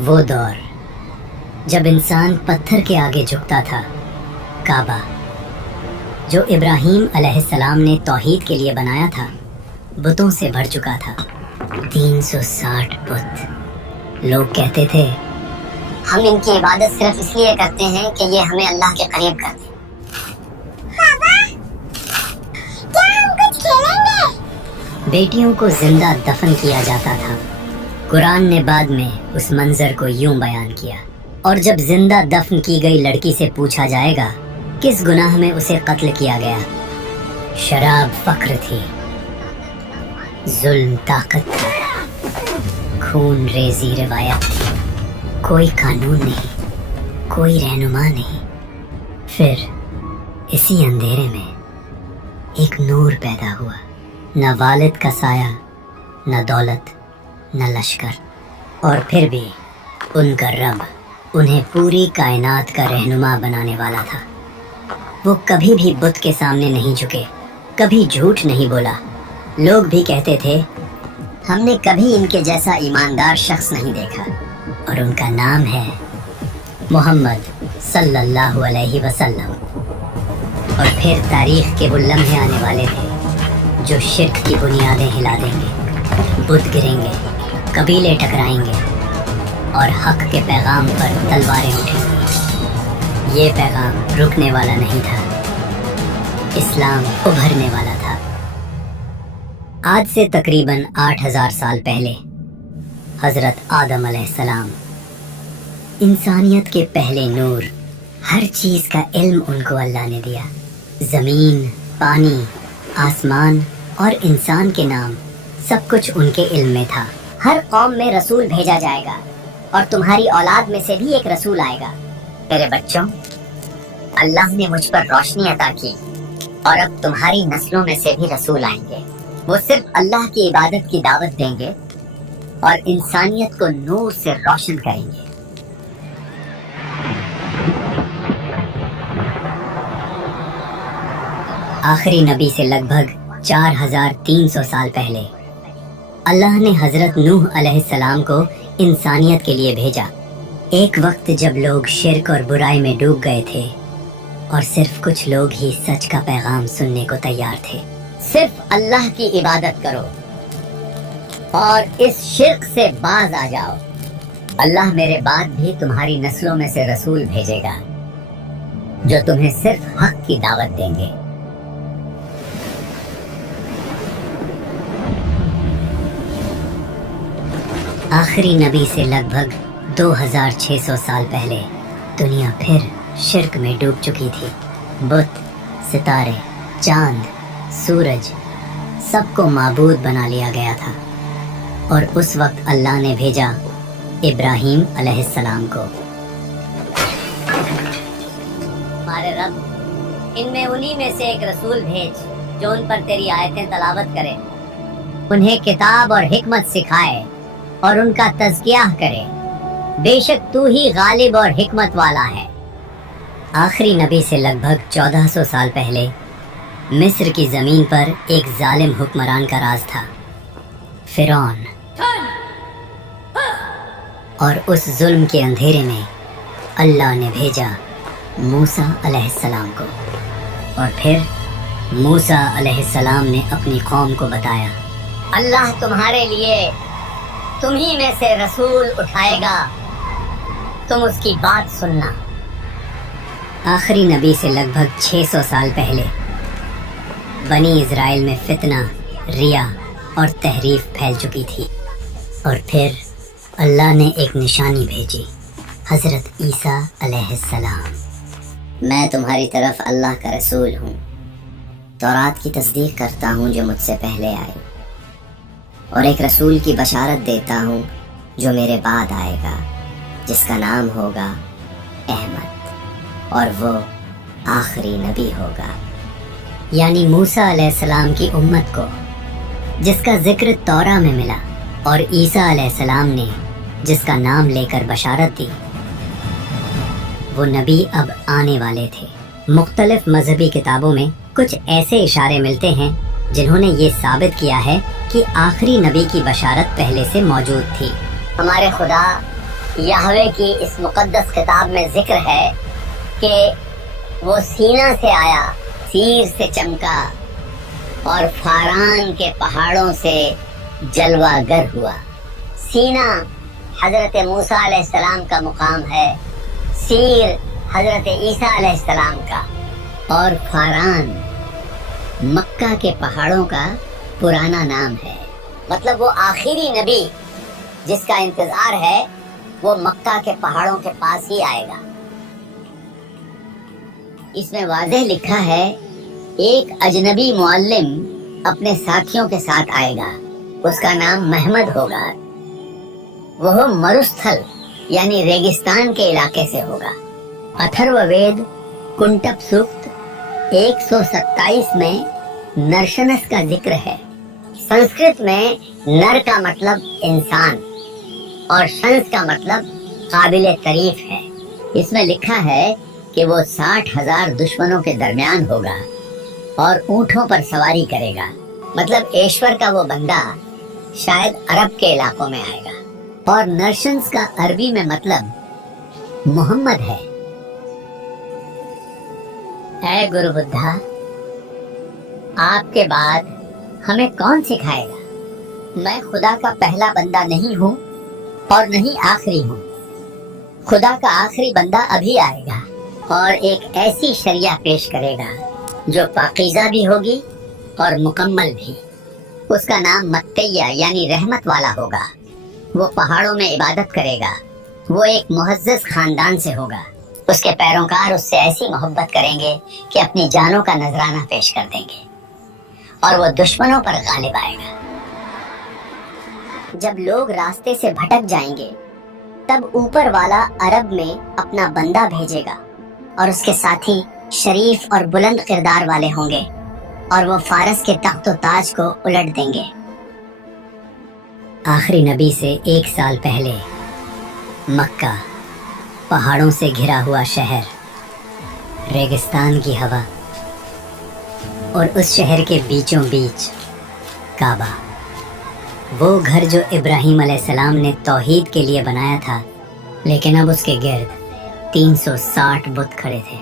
وہ دور جب انسان پتھر کے آگے جھکتا تھا، کعبہ جو ابراہیم علیہ السلام نے توحید کے لیے بنایا تھا، بتوں سے بھر چکا تھا۔ 360 بت۔ لوگ کہتے تھے ہم ان کی عبادت صرف اس لیے کرتے ہیں کہ یہ ہمیں اللہ کے قریب کر دیں۔ بابا، کیا ہم کچھ کھیلیں گے؟ بیٹیوں کو زندہ دفن کیا جاتا تھا۔ قرآن نے بعد میں اس منظر کو یوں بیان کیا، اور جب زندہ دفن کی گئی لڑکی سے پوچھا جائے گا کس گناہ میں اسے قتل کیا گیا، شراب فقر تھی، ظلم طاقت تھا، خون ریزی روایت تھی، کوئی قانون نہیں، کوئی رہنما نہیں۔ پھر اسی اندھیرے میں ایک نور پیدا ہوا، نہ والد کا سایہ، نہ دولت، نہ لشکر، اور پھر بھی ان کا رب انہیں پوری کائنات کا رہنما بنانے والا تھا۔ وہ کبھی بھی بت کے سامنے نہیں جھکے، کبھی جھوٹ نہیں بولا۔ لوگ بھی کہتے تھے ہم نے کبھی ان کے جیسا ایماندار شخص نہیں دیکھا۔ اور ان کا نام ہے محمد صلی اللہ علیہ وسلم۔ اور پھر تاریخ کے وہ لمحے آنے والے تھے جو شرک کی بنیادیں ہلا دیں گے، بت گریں گے، قبیلے ٹکرائیں گے، اور حق کے پیغام پر تلواریں اٹھیں گی۔ یہ پیغام رکنے والا نہیں تھا، اسلام ابھرنے والا تھا۔ آج سے تقریباً 8000 سال پہلے حضرت آدم علیہ السلام، انسانیت کے پہلے نور، ہر چیز کا علم ان کو اللہ نے دیا۔ زمین، پانی، آسمان اور انسان کے نام، سب کچھ ان کے علم میں تھا۔ ہر قوم میں رسول بھیجا جائے گا، اور تمہاری اولاد میں سے بھی ایک رسول آئے گا۔ میرے بچوں، اللہ نے مجھ پر روشنی عطا کی، اور اب تمہاری نسلوں میں سے بھی رسول آئیں گے۔ وہ صرف اللہ کی عبادت کی دعوت دیں گے اور انسانیت کو نور سے روشن کریں گے۔ آخری نبی سے لگ بھگ 4300 سال پہلے اللہ نے حضرت نوح علیہ السلام کو انسانیت کے لیے بھیجا۔ ایک وقت جب لوگ شرک اور برائی میں ڈوب گئے تھے، اور صرف کچھ لوگ ہی سچ کا پیغام سننے کو تیار تھے۔ صرف اللہ کی عبادت کرو اور اس شرک سے باز آ جاؤ۔ اللہ میرے بعد بھی تمہاری نسلوں میں سے رسول بھیجے گا جو تمہیں صرف حق کی دعوت دیں گے۔ آخری نبی سے لگ بھگ 2600 سال پہلے دنیا پھر شرک میں ڈوب چکی تھی۔ بت، ستارے، چاند، سورج، سب کو معبود بنا لیا گیا تھا، اور اس وقت اللہ نے بھیجا ابراہیم علیہ السلام کو۔ ہمارے رب، ان میں انہی میں سے ایک رسول بھیج جو ان پر تیری آیتیں تلاوت کرے، انہیں کتاب اور حکمت سکھائے اور ان کا تزکیہ کرے۔ بے شک تو ہی غالب اور حکمت والا ہے۔ آخری نبی سے لگ بھگ 1400 سال پہلے مصر کی زمین پر ایک ظالم حکمران کا راج تھا، فرعون۔ اور اس ظلم کے اندھیرے میں اللہ نے بھیجا موسیٰ علیہ السلام کو، اور پھر موسیٰ علیہ السلام نے اپنی قوم کو بتایا، اللہ تمہارے لیے تمہیں میں سے رسول اٹھائے گا، تم اس کی بات سننا۔ آخری نبی سے لگ بھگ 600 سال پہلے بنی اسرائیل میں فتنہ، ریا اور تحریف پھیل چکی تھی، اور پھر اللہ نے ایک نشانی بھیجی، حضرت عیسیٰ علیہ السلام۔ میں تمہاری طرف اللہ کا رسول ہوں، تورات کی تصدیق کرتا ہوں جو مجھ سے پہلے آئی، اور ایک رسول کی بشارت دیتا ہوں جو میرے بعد آئے گا، جس کا نام ہوگا احمد، اور وہ آخری نبی ہوگا۔ یعنی موسیٰ علیہ السلام کی امت کو، جس کا ذکر توراہ میں ملا، اور عیسیٰ علیہ السلام نے جس کا نام لے کر بشارت دی، وہ نبی اب آنے والے تھے۔ مختلف مذہبی کتابوں میں کچھ ایسے اشارے ملتے ہیں جنہوں نے یہ ثابت کیا ہے کہ آخری نبی کی بشارت پہلے سے موجود تھی۔ ہمارے خدا یہوے کی اس مقدس کتاب میں ذکر ہے کہ وہ سینا سے آیا، سیر سے چمکا اور فاران کے پہاڑوں سے جلوہ گر ہوا۔ سینا حضرت موسیٰ علیہ السلام کا مقام ہے، سیر حضرت عیسیٰ علیہ السلام کا، اور فاران مکہ کے پہاڑوں کا پرانا نام ہے۔ مطلب وہ آخری نبی جس کا انتظار ہے وہ مکہ کے پہاڑوں کے پاس ہی آئے گا۔ اس میں واضح لکھا ہے ایک اجنبی معلم اپنے ساتھیوں کے ساتھ آئے گا، اس کا نام محمد ہوگا، وہ مروستھل یعنی ریگستان کے علاقے سے ہوگا۔ اتھرو وید کنٹپ سکت 127 میں نرشنس کا ذکر ہے۔ سنسکرت میں نر کا مطلب انسان اور شنس کا مطلب قابل تعریف ہے۔ اس میں لکھا ہے کہ وہ 60,000 دشمنوں کے درمیان ہوگا اور اونٹوں پر سواری کرے گا۔ مطلب ایشور کا وہ بندہ شاید عرب کے علاقوں میں آئے گا۔ اور نرشنس کا عربی میں مطلب محمد ہے۔ اے گرو بدھا، آپ کے بعد ہمیں کون سکھائے گا؟ میں خدا کا پہلا بندہ نہیں ہوں اور نہیں آخری ہوں۔ خدا کا آخری بندہ ابھی آئے گا اور ایک ایسی شریعہ پیش کرے گا جو پاکیزہ بھی ہوگی اور مکمل بھی۔ اس کا نام متیہ یعنی رحمت والا ہوگا۔ وہ پہاڑوں میں عبادت کرے گا۔ وہ ایک معزز خاندان سے ہوگا۔ اس کے پیروکار اس سے ایسی محبت کریں گے کہ اپنی جانوں کا نذرانہ پیش کر دیں گے اور وہ دشمنوں پر غالب آئے گا۔ جب لوگ راستے سے بھٹک جائیں گے تب اوپر والا عرب میں اپنا بندہ بھیجے گا اور اس کے ساتھی شریف اور بلند کردار والے ہوں گے اور وہ فارس کے تخت و تاج کو الٹ دیں گے۔ آخری نبی سے 1 سال پہلے مکہ، پہاڑوں سے گھرا ہوا شہر، ریگستان کی ہوا اور اس شہر کے بیچوں بیچ کعبہ، وہ گھر جو ابراہیم علیہ السلام نے توحید کے لیے بنایا تھا، لیکن اب اس کے گرد 360 بت کھڑے تھے۔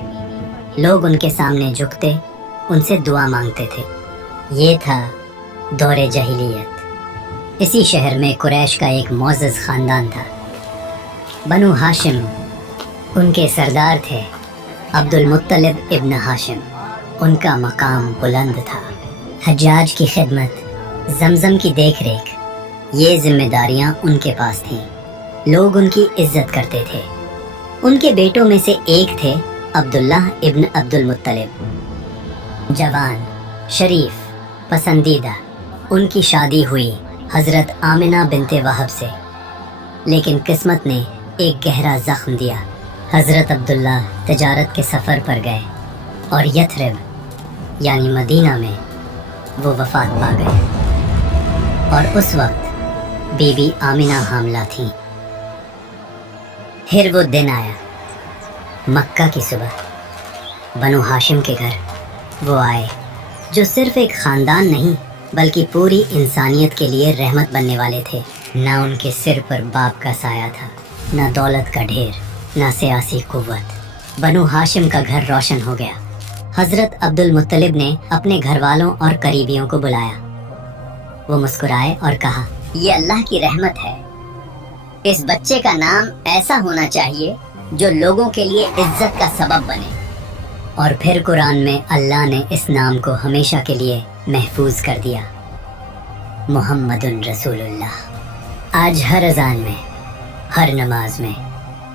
لوگ ان کے سامنے جھکتے، ان سے دعا مانگتے تھے۔ یہ تھا دور جاہلیت۔ اسی شہر میں قریش کا ایک معزز خاندان تھا۔ بنو ہاشم ان کے سردار تھے، عبد المطلب ابن ہاشم۔ ان کا مقام بلند تھا۔ حجاج کی خدمت، زمزم کی دیکھ ریکھ، یہ ذمہ داریاں ان کے پاس تھیں۔ لوگ ان کی عزت کرتے تھے۔ ان کے بیٹوں میں سے ایک تھے عبداللہ ابن عبد المطلب، جوان، شریف، پسندیدہ۔ ان کی شادی ہوئی حضرت آمنہ بنت وہب سے، لیکن قسمت نے ایک گہرا زخم دیا۔ حضرت عبداللہ تجارت کے سفر پر گئے اور یثرب یعنی مدینہ میں وہ وفات پا گئے، اور اس وقت بی بی آمنہ حاملہ تھیں۔ پھر وہ دن آیا، مکہ کی صبح، بنو ہاشم کے گھر وہ آئے جو صرف ایک خاندان نہیں بلکہ پوری انسانیت کے لیے رحمت بننے والے تھے۔ نہ ان کے سر پر باپ کا سایہ تھا، نہ دولت کا ڈھیر، نہ سیاسی قوت۔ بنو ہاشم کا گھر روشن ہو گیا۔ حضرت عبد المطلب نے اپنے گھر والوں اور قریبیوں کو بلایا۔ وہ مسکرائے اور کہا، یہ اللہ کی رحمت ہے۔ اس بچے کا نام ایسا ہونا چاہیے جو لوگوں کے لیے عزت کا سبب بنے۔ اور پھر قرآن میں اللہ نے اس نام کو ہمیشہ کے لیے محفوظ کر دیا، محمد رسول اللہ۔ آج ہر اذان میں، ہر نماز میں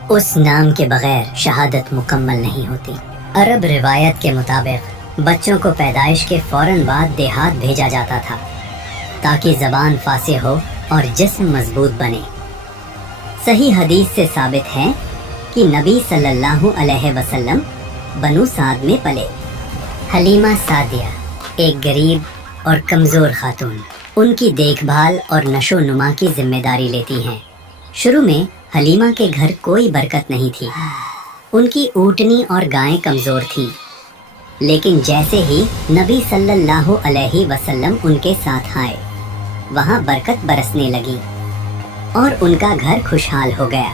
اس نام کے بغیر شہادت مکمل نہیں ہوتی۔ عرب روایت کے مطابق بچوں کو پیدائش کے فوراً بعد دیہات بھیجا جاتا تھا تاکہ زبان فصیح ہو اور جسم مضبوط بنے۔ صحیح حدیث سے ثابت ہے کہ نبی صلی اللہ علیہ وسلم بنو سعد میں پلے۔ حلیمہ سعدیہ ایک غریب اور کمزور خاتون ان کی دیکھ بھال اور نشو و نما کی ذمہ داری لیتی ہیں۔ شروع میں حلیمہ کے گھر کوئی برکت نہیں تھی۔ ان کی اونٹنی اور گائیں کمزور تھیں، لیکن جیسے ہی نبی صلی اللہ علیہ وسلم ان کے ساتھ آئے، وہاں برکت برسنے لگی اور ان کا گھر خوشحال ہو گیا۔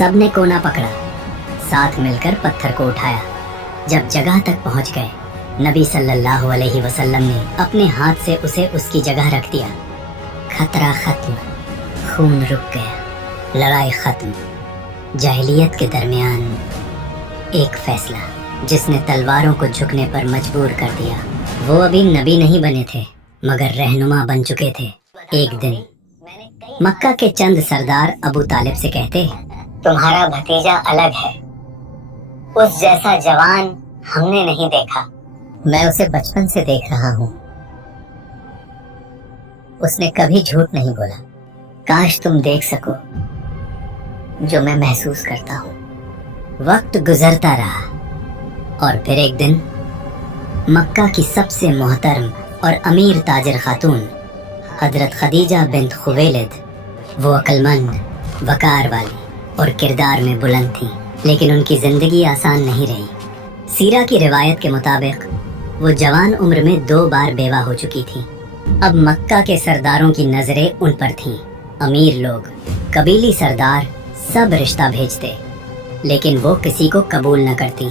سب نے کونا پکڑا، ساتھ مل کر پتھر کو اٹھایا۔ جب جگہ تک پہنچ گئے، نبی صلی اللہ علیہ وسلم نے اپنے ہاتھ سے اسے اس کی جگہ رکھ دیا۔ خطرہ ختم، خون رک گیا، لڑائی ختم۔ جاہلیت کے درمیان ایک فیصلہ جس نے تلواروں کو جھکنے پر مجبور کر دیا۔ وہ ابھی نبی نہیں بنے تھے مگر رہنما بن چکے تھے۔ ایک دن مکہ کے چند سردار ابو طالب سے کہتے، تمہارا بھتیجا الگ ہے، اس جیسا جوان ہم نے نہیں دیکھا۔ میں اسے بچپن سے دیکھ رہا ہوں، اس نے کبھی جھوٹ نہیں بولا۔ کاش تم دیکھ سکو جو میں محسوس کرتا ہوں۔ وقت گزرتا رہا اور پھر ایک دن مکہ کی سب سے محترم اور امیر تاجر خاتون حضرت خدیجہ بنت خویلد، وہ عقل مند، وقار والی اور کردار میں بلند تھیں، لیکن ان کی زندگی آسان نہیں رہی۔ سیرہ کی روایت کے مطابق وہ جوان عمر میں 2 بار بیوہ ہو چکی تھی۔ اب مکہ کے سرداروں کی نظریں ان پر تھیں۔ امیر لوگ، قبیلی سردار سب رشتہ بھیجتے، لیکن وہ کسی کو قبول نہ کرتی۔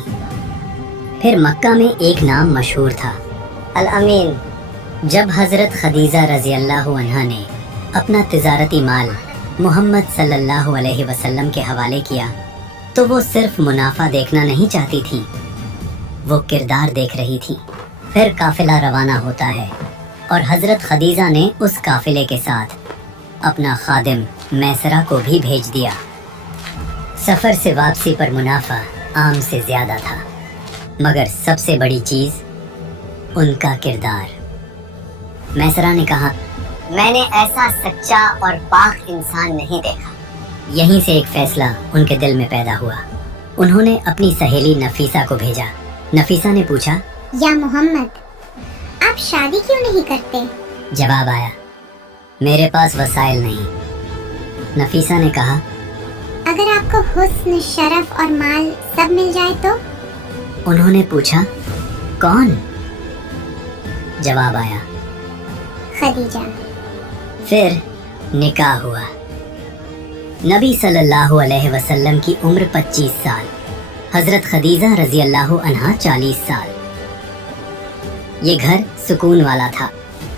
پھر مکہ میں ایک نام مشہور تھا، الامین۔ جب حضرت خدیجہ رضی اللہ عنہا نے اپنا تجارتی مال محمد صلی اللہ علیہ وسلم کے حوالے کیا تو وہ صرف منافع دیکھنا نہیں چاہتی تھی، وہ کردار دیکھ رہی تھی۔ پھر قافلہ روانہ ہوتا ہے اور حضرت خدیجہ نے اس قافلے کے ساتھ اپنا خادم میسرہ کو بھی بھیج دیا۔ سفر سے واپسی پر منافع عام سے زیادہ تھا، مگر سب سے بڑی چیز ان کا کردار۔ میسرہ نے کہا، میں نے ایسا سچا اور پاک انسان نہیں دیکھا۔ یہیں سے ایک فیصلہ ان کے دل میں پیدا ہوا۔ انہوں نے اپنی سہیلی نفیسہ کو بھیجا۔ نفیسہ نے پوچھا، یا محمد، آپ شادی کیوں نہیں کرتے؟ جواب آیا، میرے پاس وسائل نہیں۔ نفیسہ نے کہا، اگر آپ کو حسن، شرف اور مال سب مل جائے تو؟ انہوں نے پوچھا، کون؟ جواب آیا، خدیجہ۔ پھر نکاح ہوا۔ نبی صلی اللہ علیہ وسلم کی عمر 25 سال، حضرت خدیجہ رضی اللہ عنہا 40 سال۔ یہ گھر سکون والا تھا۔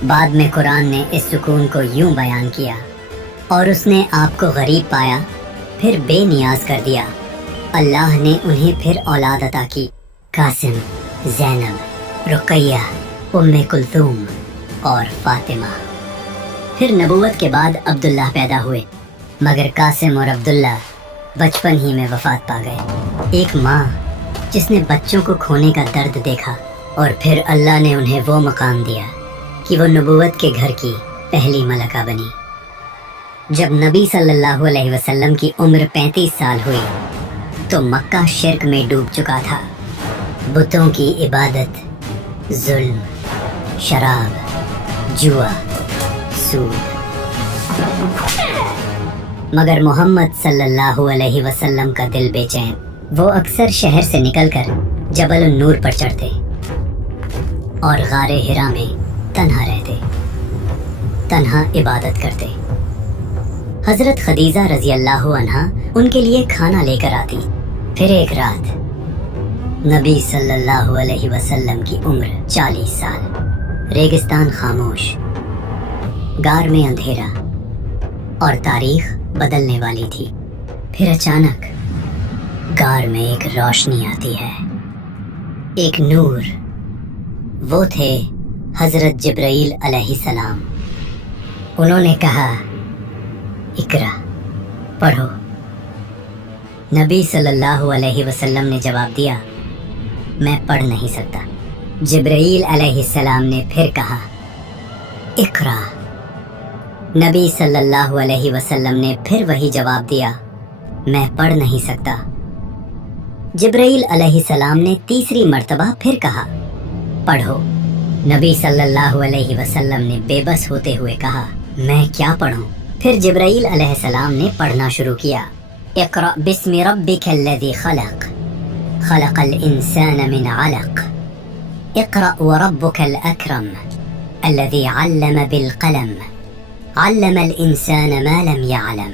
بعد میں قرآن نے اس سکون کو یوں بیان کیا، اور اس نے آپ کو غریب پایا پھر بے نیاز کر دیا۔ اللہ نے انہیں پھر اولاد عطا کی، قاسم، زینب، رقیہ، ام کلثوم اور فاطمہ۔ پھر نبوت کے بعد عبداللہ پیدا ہوئے، مگر قاسم اور عبداللہ بچپن ہی میں وفات پا گئے۔ ایک ماں جس نے بچوں کو کھونے کا درد دیکھا، اور پھر اللہ نے انہیں وہ مقام دیا کہ وہ نبوت کے گھر کی پہلی ملکہ بنی۔ جب نبی صلی اللہ علیہ وسلم کی عمر 35 سال ہوئی تو مکہ شرک میں ڈوب چکا تھا۔ بتوں کی عبادت، ظلم، شراب، جوا، سود۔ مگر محمد صلی اللہ علیہ وسلم کا دل بے چین۔ وہ اکثر شہر سے نکل کر جبل النور پر چڑھتے اور غار حرا میں تنہا رہتے، تنہا عبادت کرتے۔ حضرت خدیجہ رضی اللہ عنہا ان کے لیے کھانا لے کر آتی۔ پھر ایک رات نبی صلی اللہ علیہ وسلم کی عمر 40 سال، ریگستان خاموش، غار میں اندھیرا اور تاریخ بدلنے والی تھی۔ پھر اچانک غار میں ایک روشنی آتی ہے، ایک نور۔ وہ تھے حضرت جبرائیل علیہ السلام۔ انہوں نے کہا، اقرا، پڑھو۔ نبی صلی اللہ علیہ وسلم نے جواب دیا، میں پڑھ نہیں سکتا۔ جبرائیل علیہ السلام نے پھر کہا، اقرا۔ نبی صلی اللہ علیہ وسلم نے پھر وہی جواب دیا، میں پڑھ نہیں سکتا۔ جبرائیل علیہ السلام نے تیسری مرتبہ پھر کہا، پڑھو۔ نبی صلی اللہ علیہ وسلم نے بے بس ہوتے ہوئے کہا، میں کیا پڑھوں؟ پھر جبرائیل علیہ السلام نے پڑھنا شروع کیا، اقرأ بسم ربک الذی خلق، خلق الانسان من علق، اقرأ وربک الاکرم الذی علم بالقلم، علم الانسان ما لم يعلم۔